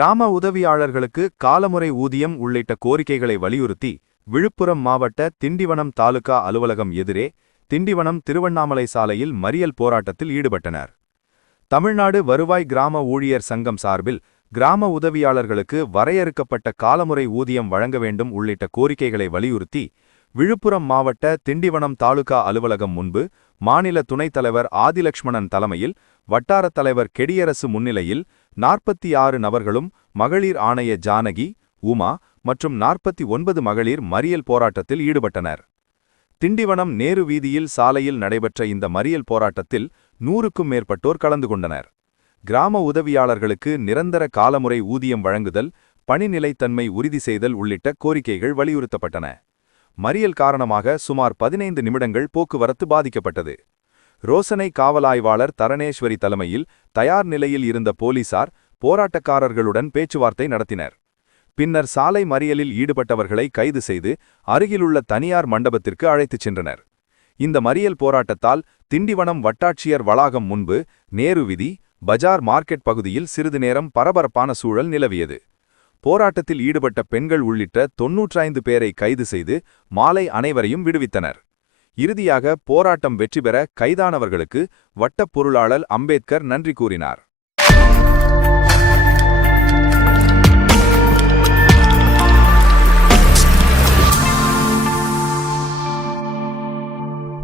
கிராம உதவியாளர்களுக்கு காலமுறை ஊதியம் உள்ளிட்ட கோரிக்கைகளை வலியுறுத்தி விழுப்புரம் மாவட்ட திண்டிவனம் தாலுகா அலுவலகம் எதிரே திண்டிவனம் திருவண்ணாமலை சாலையில் மறியல் போராட்டத்தில் ஈடுபட்டனர். தமிழ்நாடு வருவாய் கிராம ஊழியர் சங்கம் சார்பில் கிராம உதவியாளர்களுக்கு வரையறுக்கப்பட்ட காலமுறை ஊதியம் வழங்க வேண்டும் உள்ளிட்ட கோரிக்கைகளை வலியுறுத்தி விழுப்புரம் மாவட்ட திண்டிவனம் தாலுகா அலுவலகம் முன்பு மாநில துணைத் தலைவர் ஆதிலக்ஷ்மணன் தலைமையில் வட்டாரத் தலைவர் கெடியரசு முன்னிலையில் 46 நபர்களும் மகளிர் ஆணைய ஜானகி, உமா மற்றும் 49 மகளிர் மறியல் போராட்டத்தில் ஈடுபட்டனர். திண்டிவனம் நேரு வீதியில் சாலையில் நடைபெற்ற இந்த மறியல் போராட்டத்தில் 100க்கும் மேற்பட்டோர் கலந்து கொண்டனர். கிராம உதவியாளர்களுக்கு நிரந்தர காலமுறை ஊதியம் வழங்குதல், பணி நிலைத்தன்மை உறுதி செய்தல் உள்ளிட்ட கோரிக்கைகள் வலியுறுத்தப்பட்டன. மறியல் காரணமாக சுமார் 15 நிமிடங்கள் போக்குவரத்து பாதிக்கப்பட்டது. ரோசனை காவல் ஆய்வாளர் தரணேஸ்வரி தலைமையில் தயார் நிலையில் இருந்த போலீசார் போராட்டக்காரர்களுடன் பேச்சுவார்த்தை நடத்தினர். பின்னர் சாலை மறியலில் ஈடுபட்டவர்களை கைது செய்து அருகிலுள்ள தனியார் மண்டபத்திற்கு அழைத்துச் சென்றனர். இந்த மறியல் போராட்டத்தால் திண்டிவனம் வட்டாட்சியர் வளாகம் முன்பு நேரு வீதி, பஜார் மார்க்கெட் பகுதியில் சிறிது நேரம் பரபரப்பான சூழல் நிலவியது. போராட்டத்தில் ஈடுபட்ட பெண்கள் உள்ளிட்ட 95 பேரை கைது செய்து மாலை அனைவரையும் விடுவித்தனர். இறுதியாக போராட்டம் வெற்றி பெற கைதானவர்களுக்கு வட்டப் பொருளாளர் அம்பேத்கர் நன்றி கூறினார்.